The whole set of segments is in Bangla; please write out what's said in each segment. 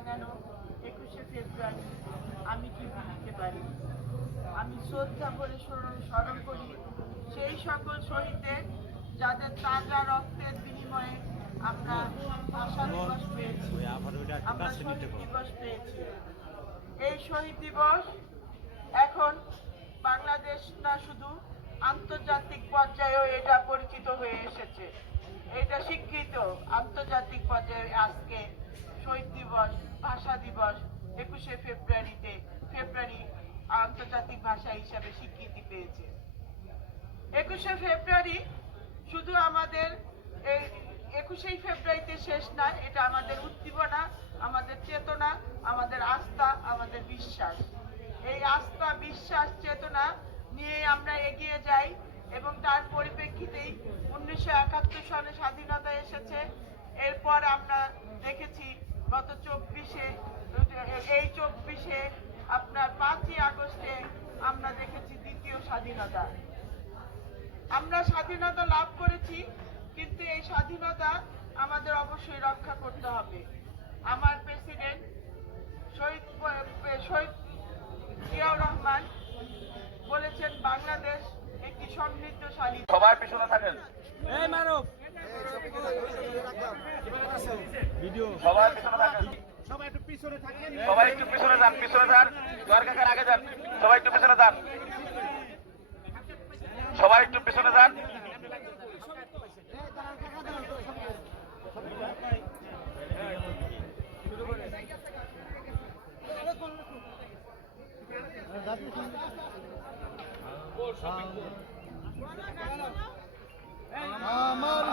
রাঙানো একুশে ফেব্রুয়ারি আমি কি ভুলিতে পারি? আমি শ্রদ্ধা করে স্মরণ স্মরণ করি সেই সকল শহীদদের যাদের তাজা রক্তের বিনিময়ে আমরা ভাষা দিবস পেয়েছি। আমরা শহীদ দিবস পেয়েছি। এই শহীদ দিবস এখন বাংলাদেশ না শুধু আন্তর্জাতিক পর্যায়েও এটা পরিচিত হয়ে এসেছে। এটা স্বীকৃত আন্তর্জাতিক পর্যায়ে আজকে শহীদ দিবস, ভাষা দিবস, একুশে ফেব্রুয়ারিতে ফেব্রুয়ারি আন্তর্জাতিক ভাষা হিসাবে স্বীকৃতি পেয়েছে। একুশে ফেব্রুয়ারি শুধু আমাদের এই একুশেই ফেব্রুয়ারিতে শেষ নয় এটা আমাদের উদ্দীপনা, আমাদের চেতনা, আমাদের আস্থা, আমাদের বিশ্বাস। এই আস্থা, বিশ্বাস, চেতনা নিয়ে আমরা এগিয়ে যাই। এবং তার পরিপ্রেক্ষিতেই উনিশশো একাত্তর সালে স্বাধীনতা এসেছে। এরপর আমরা দেখেছি গত চব্বিশে, এই চব্বিশে আপনার পাঁচই আগস্টে আমরা দেখেছি দ্বিতীয় স্বাধীনতা। আমরা স্বাধীনতা লাভ করেছি, কিন্তু এই স্বাধীনতা আমাদের অবশ্যই রক্ষা করতে হবে। আমার প্রেসিডেন্ট শহীদ শহীদ জিয়াউর রহমান বলেছেন, বাংলাদেশ সমৃদ্ধশালী সবাই পিছনে থাকেন। এই মানব সবাই পিছনে থাকেন। সবাই একটু পিছনে যান পিছনে যান। জোয়ার কাকার আগে যান। সবাই একটু পিছনে যান। সবাই একটু পিছনে যান। আমার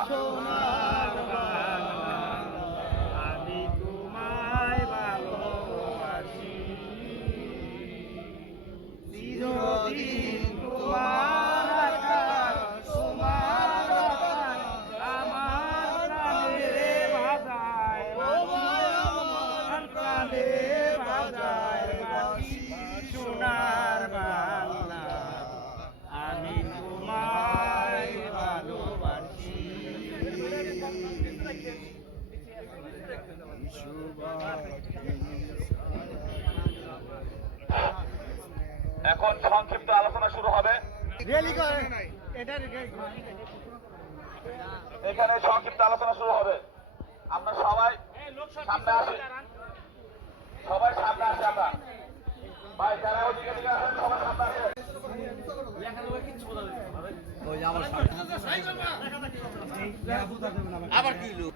এখন সংক্ষিপ্ত আলোচনা শুরু হবে। এখানে সংক্ষিপ্ত আলোচনা শুরু হবে। আমরা সবাই সামনে আসি। সবাই সামনে আসি আমরা। ভাই আবার কি লোক?